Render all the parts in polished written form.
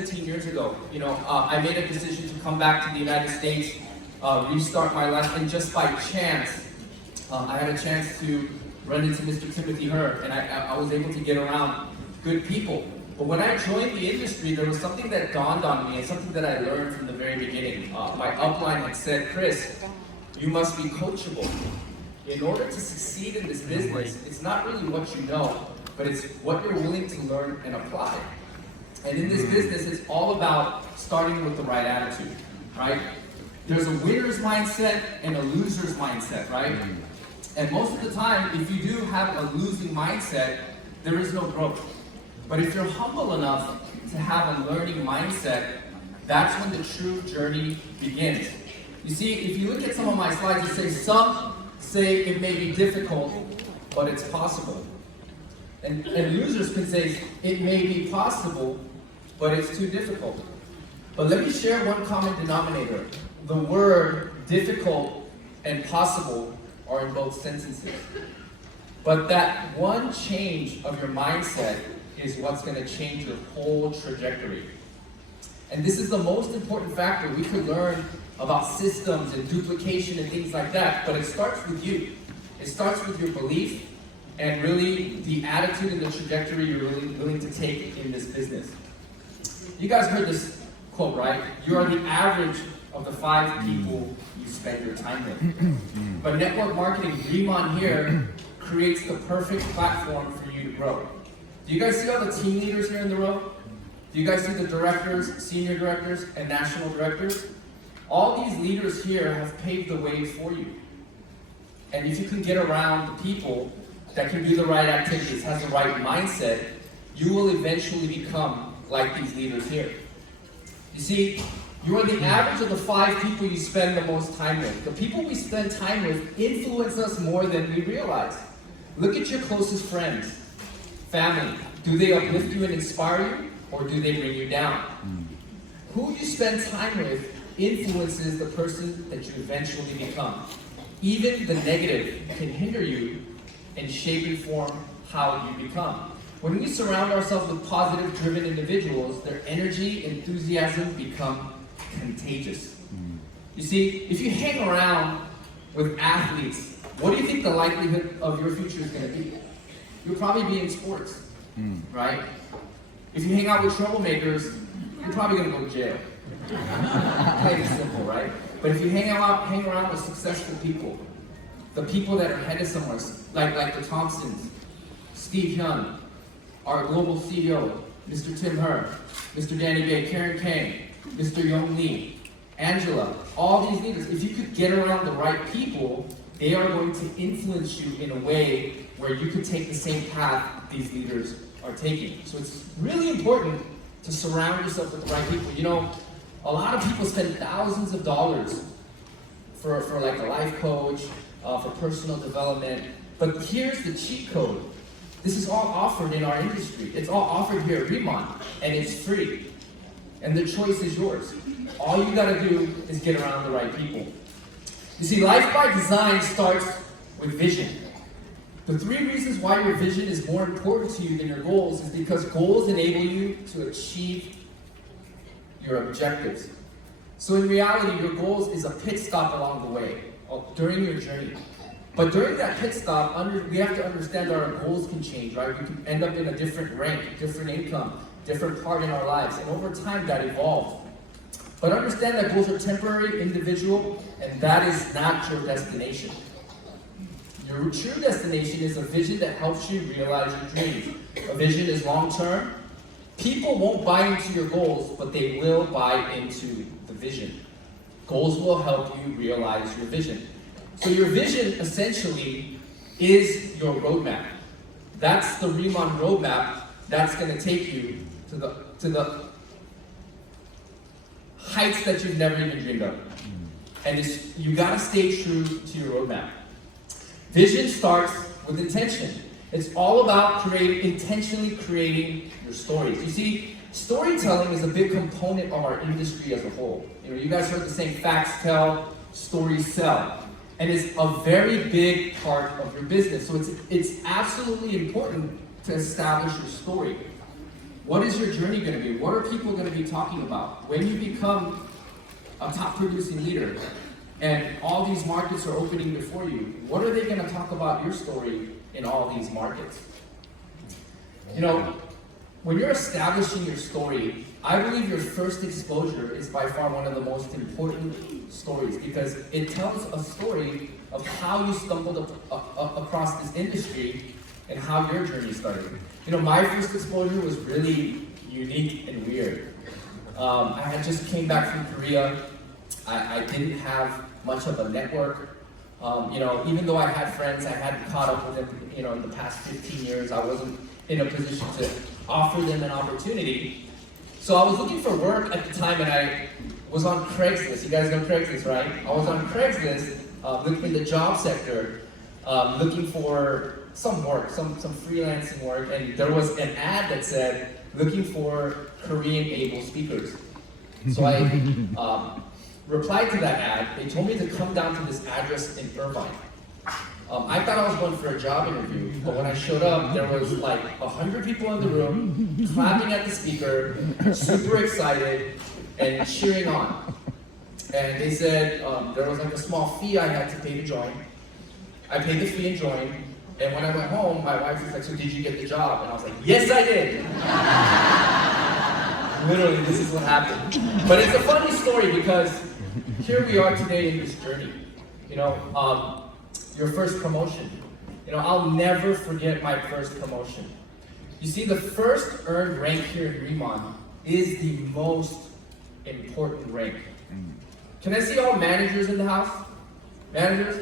15 years ago, I made a decision to come back to the United States, restart my life, and just by chance, I had a chance to run into Mr. Timothy Herr, and I was able to get around good people. But when I joined the industry, there was something that dawned on me, and something that I learned from the very beginning. My upline had said, Chris, you must be coachable. In order to succeed in this business, it's not really what you know, but it's what you're willing to learn and apply. And in this business, it's all about starting with the right attitude, right? There's a winner's mindset and a loser's mindset, right? And most of the time, if you do have a losing mindset, there is no growth. But if you're humble enough to have a learning mindset, that's when the true journey begins. You see, if you look at some of my slides, some say it may be difficult, but it's possible. And losers can say it may be possible, but it's too difficult. But let me share one common denominator. The word difficult and possible are in both sentences. But that one change of your mindset is what's going to change your whole trajectory. And this is the most important factor. We could learn about systems and duplication and things like that, but it starts with you. It starts with your belief and really the attitude and the trajectory you're really willing to take in this business. You guys heard this quote, right? You are the average of the 5 people you spend your time with. But network marketing, RIMAN here, creates the perfect platform for you to grow. Do you guys see all the team leaders here in the row? Do you guys see the directors, senior directors, and national directors? All these leaders here have paved the way for you. And if you can get around the people that can do the right activities, has the right mindset, you will eventually become like these leaders here. You see, you are the average of the 5 people you spend the most time with. The people we spend time with influence us more than we realize. Look at your closest friends, family. Do they uplift you and inspire you, or do they bring you down? Who you spend time with influences the person that you eventually become. Even the negative can hinder you and shape and form how you become. When we surround ourselves with positive, driven individuals, their energy, enthusiasm become contagious. You see, if you hang around with athletes, what do you think the likelihood of your future is going to be? You'll probably be in sports, right? If you hang out with troublemakers, you're probably going to go to jail. Plain and simple, right? But if you hang around with successful people, the people that are headed somewhere, like the Thompsons, Steve Young, our global CEO, Mr. Tim Herr, Mr. Danny Bay, Karen Kang, Mr. Yong Lee, Angela, all these leaders, if you could get around the right people, they are going to influence you in a way where you could take the same path these leaders are taking. So it's really important to surround yourself with the right people. You know, a lot of people spend thousands of dollars for like a life coach, for personal development. But here's the cheat code. This is all offered in our industry. It's all offered here at RIMAN, and it's free. And the choice is yours. All you gotta do is get around the right people. You see, life by design starts with vision. The 3 reasons why your vision is more important to you than your goals is because goals enable you to achieve your objectives. So in reality, your goals is a pit stop along the way, during your journey. But during that pit stop, we have to understand that our goals can change, right? We can end up in a different rank, different income, different part in our lives. And over time, that evolves. But understand that goals are temporary, individual, and that is not your destination. Your true destination is a vision that helps you realize your dreams. A vision is long-term. People won't buy into your goals, but they will buy into the vision. Goals will help you realize your vision. So your vision essentially is your roadmap. That's the RIMAN roadmap that's going to take you to the heights that you've never even dreamed of. And you got to stay true to your roadmap. Vision starts with intention. It's all about intentionally creating your stories. You see, storytelling is a big component of our industry as a whole. You guys heard the saying, facts tell, stories sell. And it's a very big part of your business. So it's absolutely important to establish your story. What is your journey going to be? What are people going to be talking about? When you become a top producing leader and all these markets are opening before you, what are they going to talk about your story in all these markets? You know, when you're establishing your story, I believe your first exposure is by far one of the most important stories because it tells a story of how you stumbled across this industry and how your journey started. You know, my first exposure was really unique and weird. I had just came back from Korea. I didn't have much of a network. You know, even though I had friends, I hadn't caught up with them, you know, in the past 15 years. I wasn't in a position to offer them an opportunity. So I was looking for work at the time, and I was on Craigslist. You guys know Craigslist, right? I was on Craigslist, looking in the job sector, looking for some work, some freelancing work, and there was an ad that said, looking for Korean able speakers. So I replied to that ad. They told me to come down to this address in Irvine. I thought I was going for a job interview, but when I showed up, there was like 100 people in the room, clapping at the speaker, super excited, and cheering on. And they said there was like a small fee I had to pay to join. I paid the fee and joined, and when I went home, my wife was like, so did you get the job? And I was like, yes, I did! Literally, this is what happened. But it's a funny story because here we are today in this journey. You know, your first promotion. You know, I'll never forget my first promotion. You see, the first earned rank here in RIMAN is the most important rank. Can I see all managers in the house? Managers?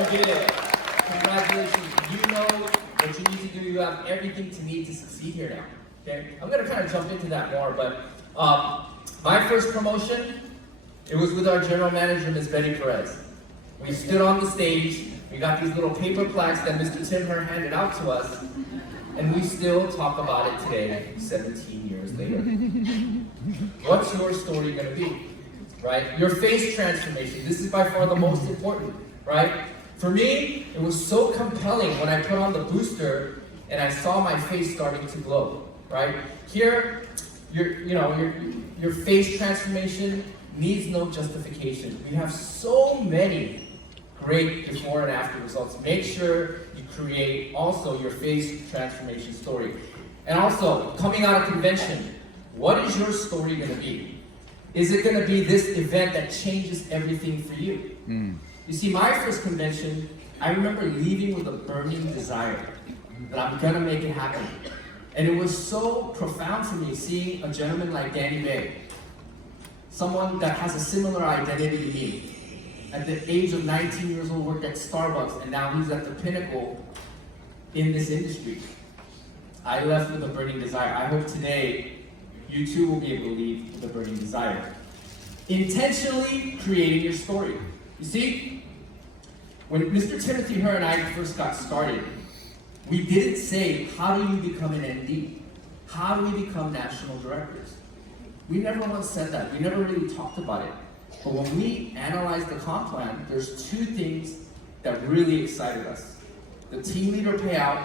You did it. Congratulations. You know what you need to do. You have everything to need to succeed here now. Okay? I'm going to kind of jump into that more, but my first promotion, it was with our general manager, Ms. Betty Perez. We stood on the stage, we got these little paper plaques that Mr. Timher handed out to us, and we still talk about it today, 17 years later. What's your story going to be, right? Your face transformation, this is by far the most important, right? For me, it was so compelling when I put on the booster and I saw my face starting to glow, right? Here, your face transformation needs no justification. We have so many great before and after results. Make sure you create also your face transformation story. And also, coming out of convention, what is your story going to be? Is it going to be this event that changes everything for you? You see, my first convention, I remember leaving with a burning desire that I'm going to make it happen. And it was so profound for me seeing a gentleman like Danny Bay, someone that has a similar identity to me. At the age of 19 years old, worked at Starbucks, and now he's at the pinnacle in this industry. I left with a burning desire. I hope today you too will be able to leave with a burning desire. Intentionally creating your story. You see, when Mr. Timothy Her and I first got started, we didn't say, how do you become an ND? How do we become national directors? We never once said that. We never really talked about it. But when we analyzed the comp plan, there's two things that really excited us. The team leader payout,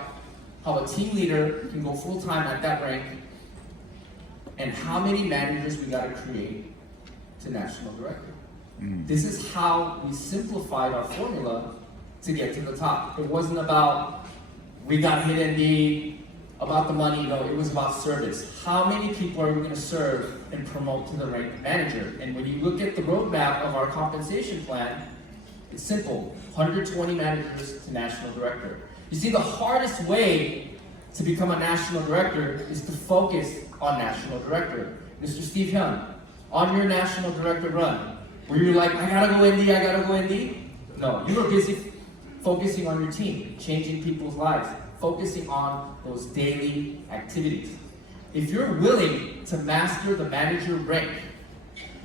how a team leader can go full-time at that rank, and how many managers we got to create to national director. This is how we simplified our formula to get to the top. It wasn't about we got hit ND, about the money, no, it was about service. How many people are we going to serve and promote to the rank of manager? And when you look at the roadmap of our compensation plan, it's simple, 120 managers to national director. You see, the hardest way to become a national director is to focus on national director. Mr. Steve Hyun, on your national director run, were you like, I gotta go ND, I gotta go ND? No, you were busy focusing on your team, changing people's lives, focusing on those daily activities. If you're willing to master the manager rank,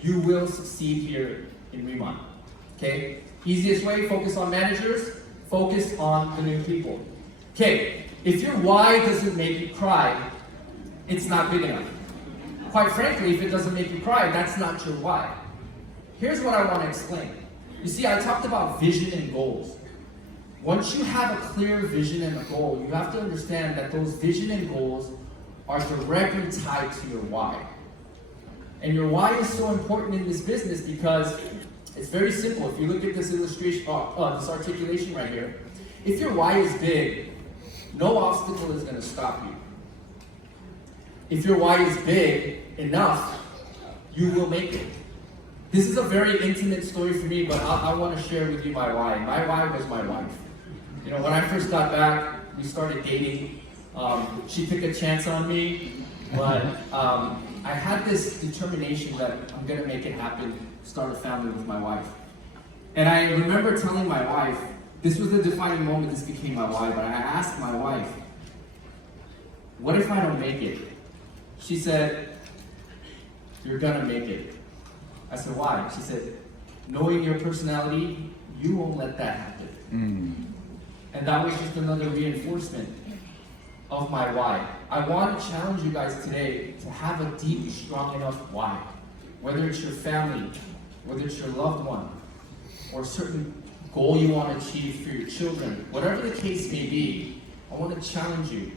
you will succeed here in RIMAN. Okay? Easiest way, focus on managers, focus on the new people. Okay, if your why doesn't make you cry, it's not big enough. Quite frankly, if it doesn't make you cry, that's not your why. Here's what I want to explain. You see, I talked about vision and goals. Once you have a clear vision and a goal, you have to understand that those vision and goals are directly tied to your why. And your why is so important in this business because it's very simple. If you look at this illustration, this articulation right here, if your why is big, no obstacle is going to stop you. If your why is big enough, you will make it. This is a very intimate story for me, but I want to share with you my why. My why was my wife. You know, when I first got back, we started dating. She took a chance on me, but I had this determination that I'm going to make it happen, start a family with my wife. And I remember telling my wife, this was the defining moment this became my why, but I asked my wife, what if I don't make it? She said, you're gonna make it. I said, why? She said, knowing your personality, you won't let that happen. And that was just another reinforcement of my why. I want to challenge you guys today to have a deep, strong enough why. Whether it's your family, whether it's your loved one, or a certain goal you want to achieve for your children, whatever the case may be, I want to challenge you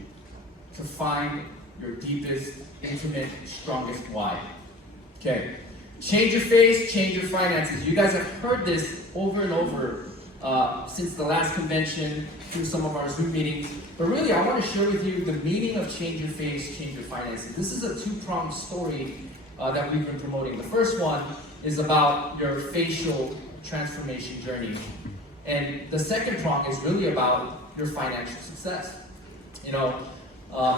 to find your deepest, intimate, strongest why. Okay. Change your face, change your finances. You guys have heard this over and over since the last convention, through some of our Zoom meetings. But really, I want to share with you the meaning of change your face, change your finances. This is a two-pronged story that we've been promoting. The first one is about your facial transformation journey. And the second prong is really about your financial success. You know,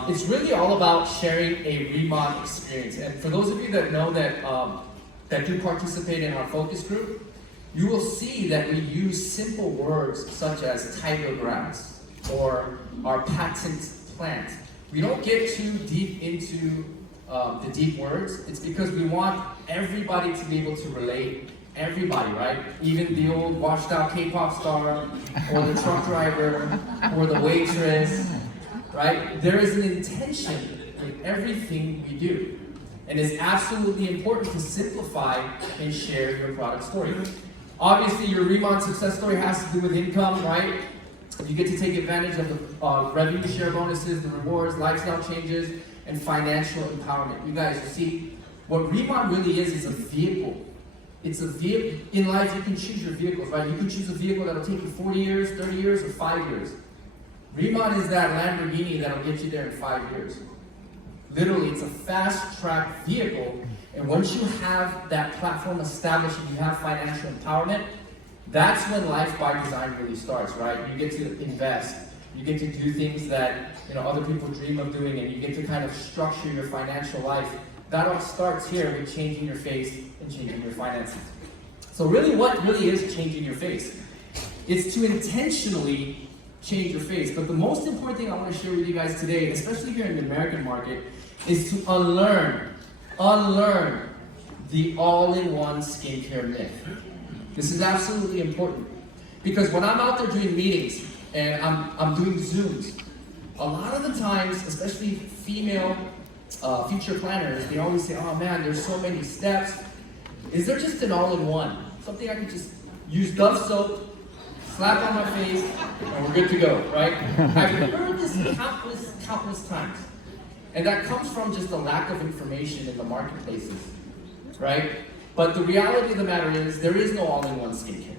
it's really all about sharing a RIMAN experience. And for those of you that know that do participate in our focus group, you will see that we use simple words such as tiger grass or our patent plant. We don't get too deep into the deep words. It's because we want everybody to be able to relate. Everybody, right? Even the old washed out K-pop star, or the truck driver, or the waitress, right? There is an intention in everything we do. And it's absolutely important to simplify and share your product story. Obviously, your RIMAN success story has to do with income, right? You get to take advantage of the revenue share bonuses, the rewards, lifestyle changes, and financial empowerment. You guys, you see, what RIMAN really is a vehicle. It's a vehicle. In life, you can choose your vehicles, right? You can choose a vehicle that'll take you 40 years, 30 years, or 5 years. RIMAN is that Lamborghini that'll get you there in 5 years. Literally, it's a fast-track vehicle, and once you have that platform established and you have financial empowerment, that's when life by design really starts, right? You get to invest, you get to do things that other people dream of doing, and you get to kind of structure your financial life. That all starts here with changing your face and changing your finances. So really, what really is changing your face? It's to intentionally change your face. But the most important thing I want to share with you guys today, especially here in the American market, is to unlearn the all-in-one skincare myth. This is absolutely important. Because when I'm out there doing meetings and I'm doing Zooms, a lot of the times, especially female future planners, they always say, oh man, there's so many steps. Is there just an all-in-one? Something I could just use Dove soap, slap on my face, and we're good to go, right? I've heard this countless times. And that comes from just the lack of information in the marketplaces, right? But the reality of the matter is, there is no all-in-one skincare.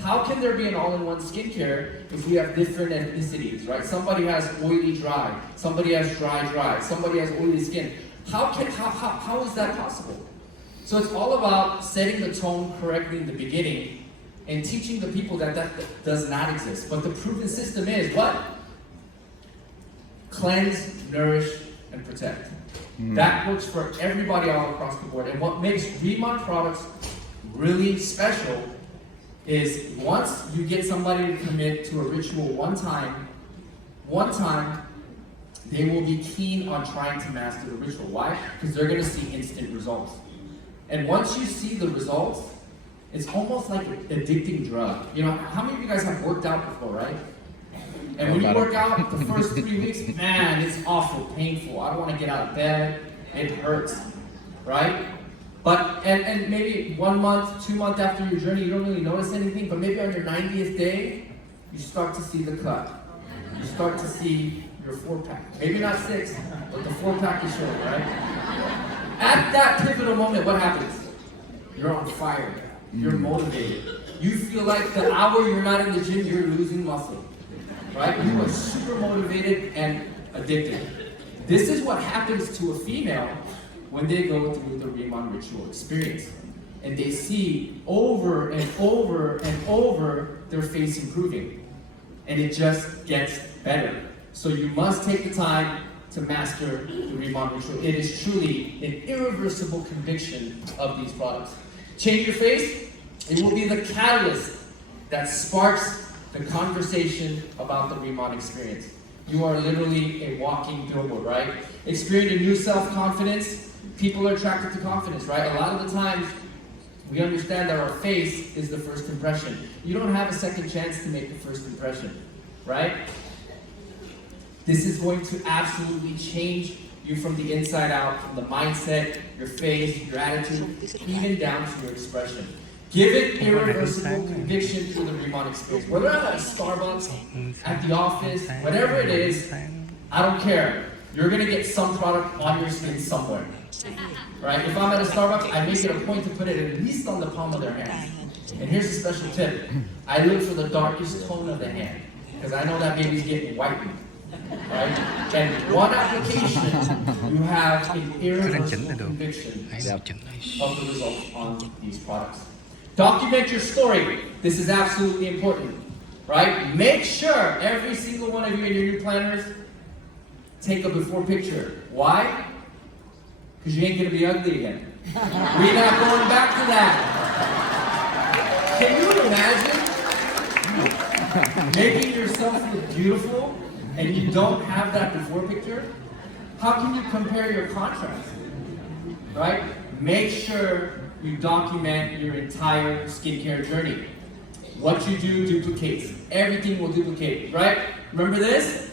How can there be an all-in-one skincare if we have different ethnicities, right? Somebody has oily dry, somebody has dry, somebody has oily skin. How is that possible? So it's all about setting the tone correctly in the beginning and teaching the people that does not exist. But the proven system is what? Cleanse, nourish, and protect. That works for everybody all across the board. And what makes RIMAN products really special is once you get somebody to commit to a ritual one time, they will be keen on trying to master the ritual. Why? Because they're going to see instant results. And once you see the results, it's almost like an addicting drug. How many of you guys have worked out before, right? And when you work out the first 3 weeks, man, it's awful, painful. I don't want to get out of bed. It hurts, right? But, and maybe 1 month, 2 months after your journey, you don't really notice anything, but maybe on your 90th day, you start to see the cut. You start to see your 4-pack. Maybe not 6, but the 4-pack is showing, right? At that pivotal moment, what happens? You're on fire. You're motivated. You feel like the hour you're not in the gym, you're losing muscle. Right? You are super motivated and addicted. This is what happens to a female when they go through the RIMAN ritual experience. And they see over and over and over their face improving. And it just gets better. So you must take the time to master the RIMAN ritual. It is truly an irreversible conviction of these products. Change your face, it will be the catalyst that sparks the conversation about the RIMAN experience. You are literally a walking billboard, right? Experiencing a new self-confidence. People are attracted to confidence, right? A lot of the times, we understand that our face is the first impression. You don't have a second chance to make the first impression, right? This is going to absolutely change you from the inside out, from the mindset, your face, your attitude, even down to your expression. Give it irreversible conviction through the RIMAN experience. Whether I'm at a Starbucks, at the office, whatever it is, I don't care. You're gonna get some product on your skin somewhere. Right? If I'm at a Starbucks, I make it a point to put it at least on the palm of their hand. And here's a special tip. I look for the darkest tone of the hand, because I know that baby's getting whitened. Right? And one application, you have an irreversible conviction of the results on these products. Document your story. This is absolutely important, right? Make sure every single one of you in your new planners take a before picture. Why? Because you ain't gonna be ugly again. We're not going back to that. Can you imagine making yourself look beautiful and you don't have that before picture? How can you compare your contrast? Right? Make sure you document your entire skincare journey. What you do duplicates. Everything will duplicate, right? Remember this?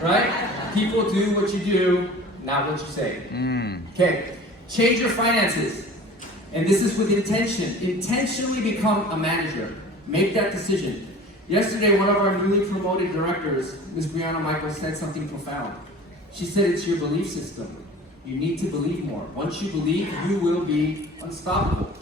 Right? People do what you do, not what you say. Okay. Change your finances. And this is with intention. Intentionally become a manager. Make that decision. Yesterday, one of our newly promoted directors, Ms. Brianna Michaels, said something profound. She said it's your belief system. You need to believe more. Once you believe, you will be unstoppable.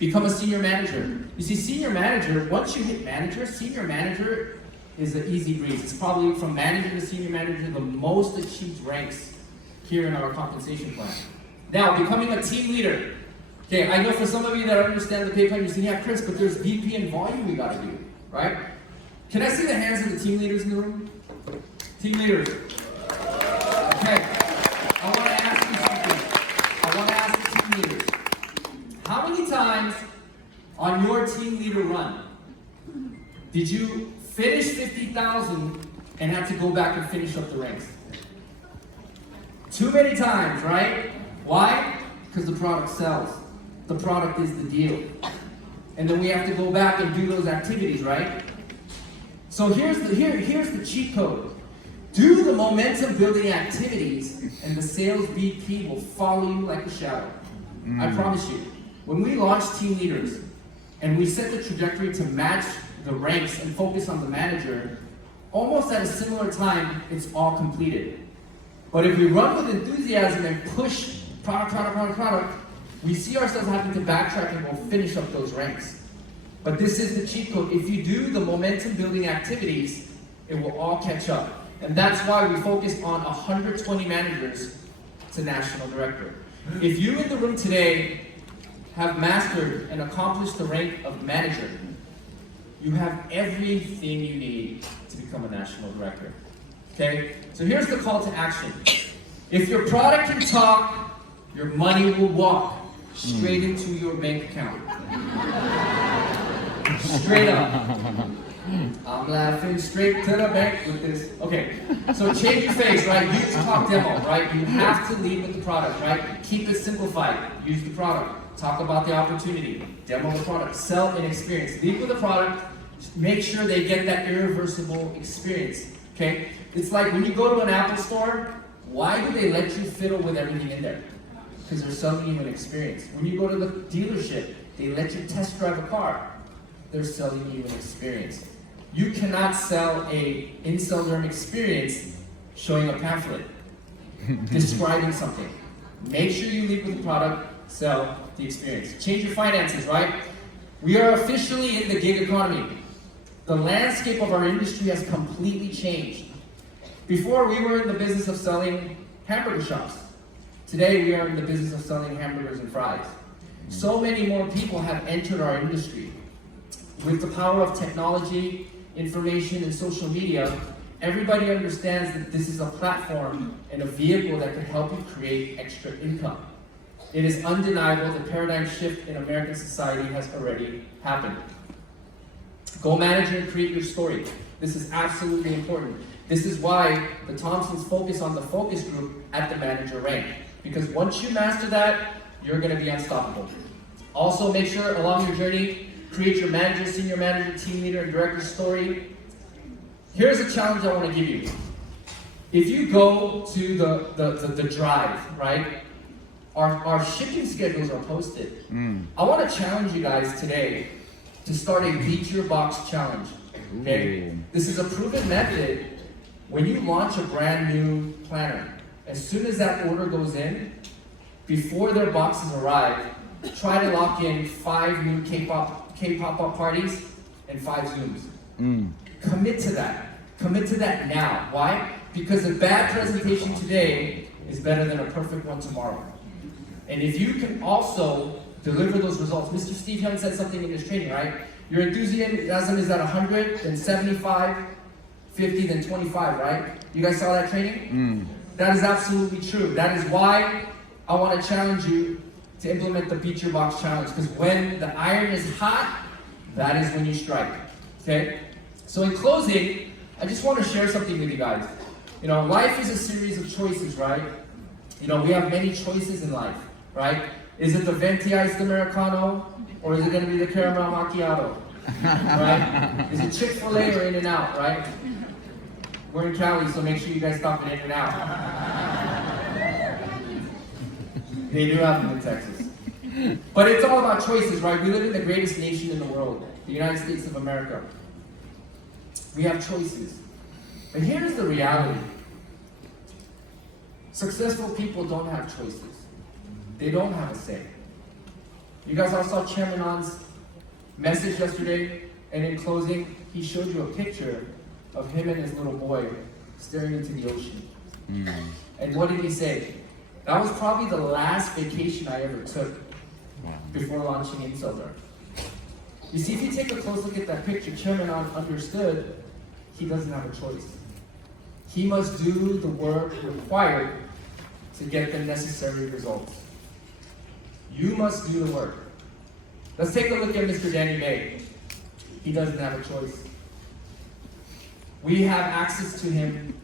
Become a senior manager. You see, senior manager, once you hit manager, senior manager is an easy breeze. It's probably from manager to senior manager, the most achieved ranks here in our compensation plan. Now, becoming a team leader. Okay, I know for some of you that understand the pay plan, you're saying, yeah, Chris, but there's VP and volume we gotta do, right? Can I see the hands of the team leaders in the room? Team leaders. Okay. I want to ask you something. I want to ask the team leaders. How many times on your team leader run did you finish 50,000 and have to go back and finish up the ranks? Too many times, right? Why? Because the product sells. The product is the deal. And then we have to go back and do those activities, right? So here's the cheat code. Do the momentum building activities and the sales VP will follow you like a shadow. I promise you. When we launch team leaders and we set the trajectory to match the ranks and focus on the manager, almost at a similar time, it's all completed. But if we run with enthusiasm and push product, we see ourselves having to backtrack and we'll finish up those ranks. But this is the cheat code. If you do the momentum building activities, it will all catch up. And that's why we focus on 120 managers to national director. If you in the room today have mastered and accomplished the rank of manager, you have everything you need to become a national director. Okay? So here's the call to action. If your product can talk, your money will walk straight into your bank account. Straight up. I'm laughing straight to the bank with this. Okay, so change your face, right? Use talk demo, right? You have to lead with the product, right? Keep it simplified. Use the product. Talk about the opportunity. Demo the product. Sell an experience. Lead with the product. Make sure they get that irreversible experience, okay? It's like when you go to an Apple store, why do they let you fiddle with everything in there? Because they're selling you an experience. When you go to the dealership, they let you test drive a car. They're selling you an experience. You cannot sell a in-cell experience showing a pamphlet, describing something. Make sure you lead with the product, sell the experience. Change your finances, right? We are officially in the gig economy. The landscape of our industry has completely changed. Before, we were in the business of selling hamburger shops. Today, we are in the business of selling hamburgers and fries. So many more people have entered our industry. With the power of technology, information, and social media, everybody understands that this is a platform and a vehicle that can help you create extra income. It is undeniable the paradigm shift in American society has already happened. Go manage and create your story. This is absolutely important. This is why the Thompsons focus on the focus group at the manager rank. Because once you master that, you're going to be unstoppable. Also, make sure along your journey, create your manager, senior manager, team leader, and director story. Here's a challenge I want to give you. If you go to the drive, right? Our shipping schedules are posted. I want to challenge you guys today to start a Beat Your Box challenge. Okay? This is a proven method. When you launch a brand new planner, as soon as that order goes in, before their boxes arrive, try to lock in 5 new K-pop parties and 5 Zooms. Commit to that. Commit to that now. Why? Because a bad presentation today is better than a perfect one tomorrow. And if you can also deliver those results, Mr. Steve Young said something in his training, right? Your enthusiasm is at 100, then 75, 50, then 25, right? You guys saw that training? That is absolutely true. That is why I want to challenge you to implement the Beat Your Box challenge. Because when the iron is hot, that is when you strike. Okay? So in closing, I just want to share something with you guys. You know, life is a series of choices, right? You know, we have many choices in life, right? Is it the venti iced Americano, or is it going to be the caramel macchiato? Right? Is it Chick-fil-A or In-N-Out, right? We're in Cali, so make sure you guys stop at In-N-Out. They do have them in Texas. But it's all about choices, right? We live in the greatest nation in the world, the United States of America. We have choices. But here's the reality. Successful people don't have choices. They don't have a say. You guys all saw Chairman On's message yesterday, and in closing, he showed you a picture of him and his little boy staring into the ocean. And what did he say? That was probably the last vacation I ever took before launching Inselder. You see, if you take a close look at that picture, Chairman On understood he doesn't have a choice. He must do the work required to get the necessary results. You must do the work. Let's take a look at Mr. Danny May. He doesn't have a choice. We have access to him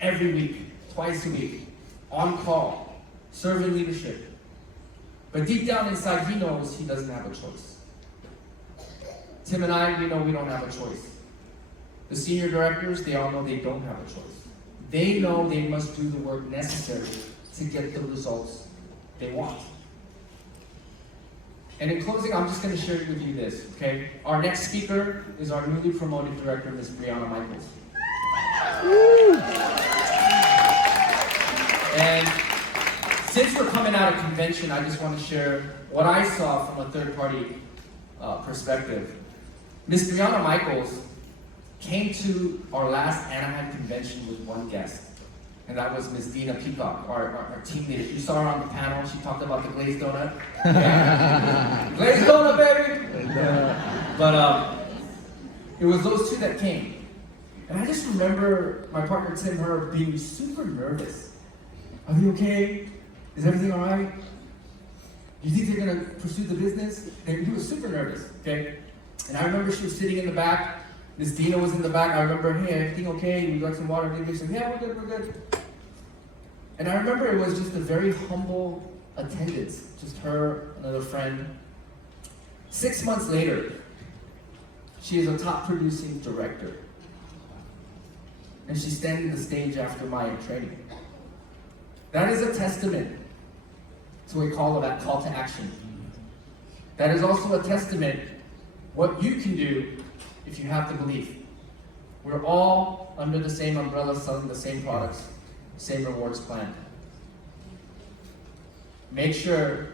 every week, twice a week, on call, serving leadership. But deep down inside, he knows he doesn't have a choice. Tim and I, we know we don't have a choice. The senior directors, they all know they don't have a choice. They know they must do the work necessary to get the results they want. And in closing, I'm just going to share with you this, okay? Our next speaker is our newly promoted director, Ms. Brianna Michaels. And since we're coming out of convention, I just want to share what I saw from a third-party perspective. Ms. Brianna Michaels came to our last Anaheim convention with one guest, and that was Ms. Dina Peacock, our team leader. You saw her on the panel. She talked about the glazed donut. Yeah. Glazed donut, baby! But it was those two that came. And I just remember my partner Tim, her being super nervous. Are you okay? Is everything all right? You think they're going to pursue the business? He was super nervous, okay? And I remember she was sitting in the back. Miss Dina was in the back. I remember, hey, everything okay? Would you like some water? Maybe said, yeah, we're good. And I remember it was just a very humble attendance, just her, another friend. 6 months later, she is a top producing director. And she's standing the stage after my training. That is a testament to a call to action. That is also a testament what you can do if you have to believe. We're all under the same umbrella selling the same products, same rewards plan. Make sure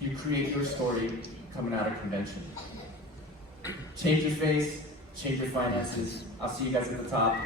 you create your story coming out of convention. Change your face, change your finances. I'll see you guys at the top.